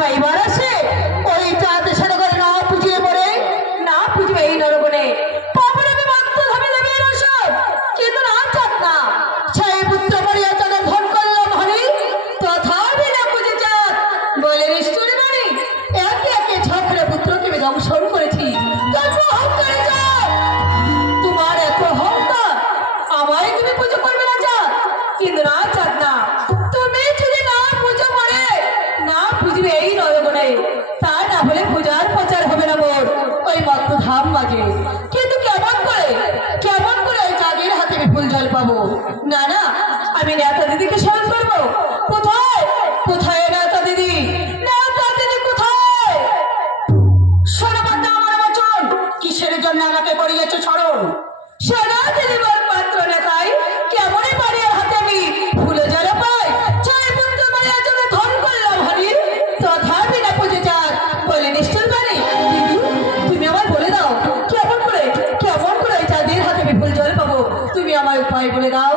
পাইবার আসে। ওই চাঁদ সাদা করে না পুজিয়ে পড়ে, না পুজবে এই নরবনে। তারপরে আমি মত্ত ভাবে দেবে এই রসদ কিন্তু না। চাঁদ পুত্র পড়িয়া চাঁদের ধন করলাম হরি তথাপি না পুজে চাঁদ। বলে, নিষ্ঠুর বাণী একে একে ঝগড়ে পুত্রকে আমি দংশন করেছি। তোমার এত অহংকার, আমায় তুমি পুজো করবে না চাঁদ। কিন্তু না চাঁদ না। না না, আমি নেতা দিদিকে স্মরণ করব। কোথায়? কোথায় নেতা দিদি? নেতা দিদি কোথায়? শোনবাদ আমার বচন, কিসের জন্য আমাকে করিয়েছ স্মরণ? সেনা দিলিবার পাত্র নেতাই কেমনই পারিয়ার হাতে আমি ফুলে জল পাই? ছয় পুত্র মারিয়া জন্য ধন করলাম হরি। তথাপি না পুজে যাক বলে নিশ্চয় বাণী। দিদি, তুমি আমার বলে দাও, কেমন করে কেমন করে চাঁদের হাতে আমি ফুল জল পাবো? তুমি আমার উপায় বলে দাও।